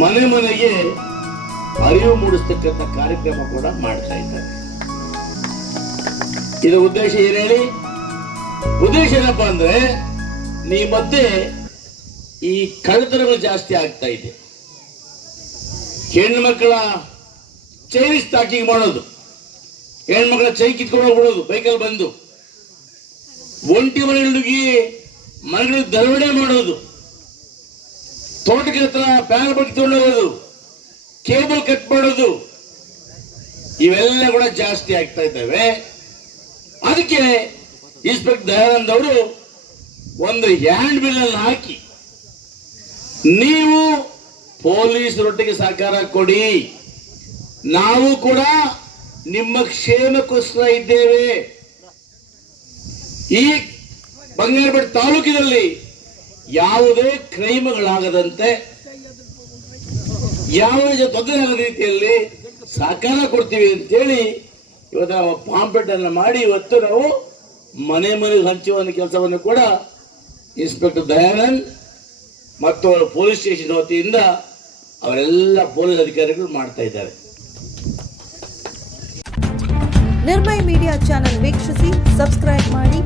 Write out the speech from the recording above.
ಮನೆ ಮನೆಗೆ ಅರಿವು ಮೂಡಿಸ್ತಕ್ಕಂಥ ಕಾರ್ಯಕ್ರಮ ಕೂಡ ಮಾಡ್ತಾ ಇದ್ದಾರೆ. ಇದು ಉದ್ದೇಶ ಏನು ಹೇಳಿ? ಉದ್ದೇಶ ಏನಪ್ಪ ಅಂದ್ರೆ ನೀ ಮಧ್ಯೆ ಈ ಕಳ್ಳತನಗಳು ಜಾಸ್ತಿ ಆಗ್ತಾ ಇದೆ. ಹೆಣ್ಮಕ್ಳ ಚೈನ್ ಸ್ಟಾಕಿಂಗ್ ಮಾಡೋದು, ಹೆಣ್ಮಕ್ಳ ಚೈ ಕಿತ್ಕೊಂಡು ಹೋಗ್ಬಿಡೋದು ಬೈಕಲ್ಲಿ ಬಂದು. ಒಂಟಿ ಮನೆಗಳಿಗೆ ಮನೆಗಳು ದರೋಡೆ ಮಾಡೋದು. ತೋಟಕ್ಕೆ ಹತ್ರ ಪ್ಯಾನ್ ಬಿಟ್ಟು ತಗೊಂಡೋಗೋದು, ಕೇಬಲ್ ಕಟ್ ಮಾಡೋದು, ಇವೆಲ್ಲ ಕೂಡ ಜಾಸ್ತಿ ಆಗ್ತಾ ಇದ್ದಾವೆ. ಅದಕ್ಕೆ ಇನ್ಸ್ಪೆಕ್ಟರ್ ದಯಾನಂದ್ ಅವರು ಒಂದು ಹ್ಯಾಂಡ್ ಬಿಲ್ ಅನ್ನು ಹಾಕಿ, ನೀವು ಪೊಲೀಸರೊಟ್ಟಿಗೆ ಸಹಕಾರ ಕೊಡಿ, ನಾವು ಕೂಡ ನಿಮ್ಮ ಕ್ಷೇಮಕ್ಕೋಸ್ಕರ ಇದ್ದೇವೆ. ಈ ಬಂಗಾರಪೇಟೆ ತಾಲೂಕಿನಲ್ಲಿ ಯಾವುದೇ ಕ್ರೈಮ್ಗಳಾಗದಂತೆ ಯಾವುದೇ ತೊಂದರೆ ರೀತಿಯಲ್ಲಿ ಸಹಕಾರ ಕೊಡ್ತೀವಿ ಅಂತೇಳಿ ಇವತ್ತು ನಾವು ಪಾಂಪ್ಲೆಟ್ ಅನ್ನು ಮಾಡಿ ಇವತ್ತು ನಾವು ಮನೆ ಮನೆಗೆ ಹಂಚುವ ಕೆಲಸವನ್ನು ಕೂಡ ಇನ್ಸ್ಪೆಕ್ಟರ್ ದಯಾನಂದ್ ಮತ್ತು ಅವರ ಪೊಲೀಸ್ ಸ್ಟೇಷನ್ ವತಿಯಿಂದ ಅವರೆಲ್ಲ ಪೊಲೀಸ್ ಅಧಿಕಾರಿಗಳು ಮಾಡ್ತಾ ಇದ್ದಾರೆ. ನಿರ್ಮಯ ಮೀಡಿಯಾ ಚಾನೆಲ್ ವೀಕ್ಷಿಸಿ, ಸಬ್ಸ್ಕ್ರೈಬ್ ಮಾಡಿ.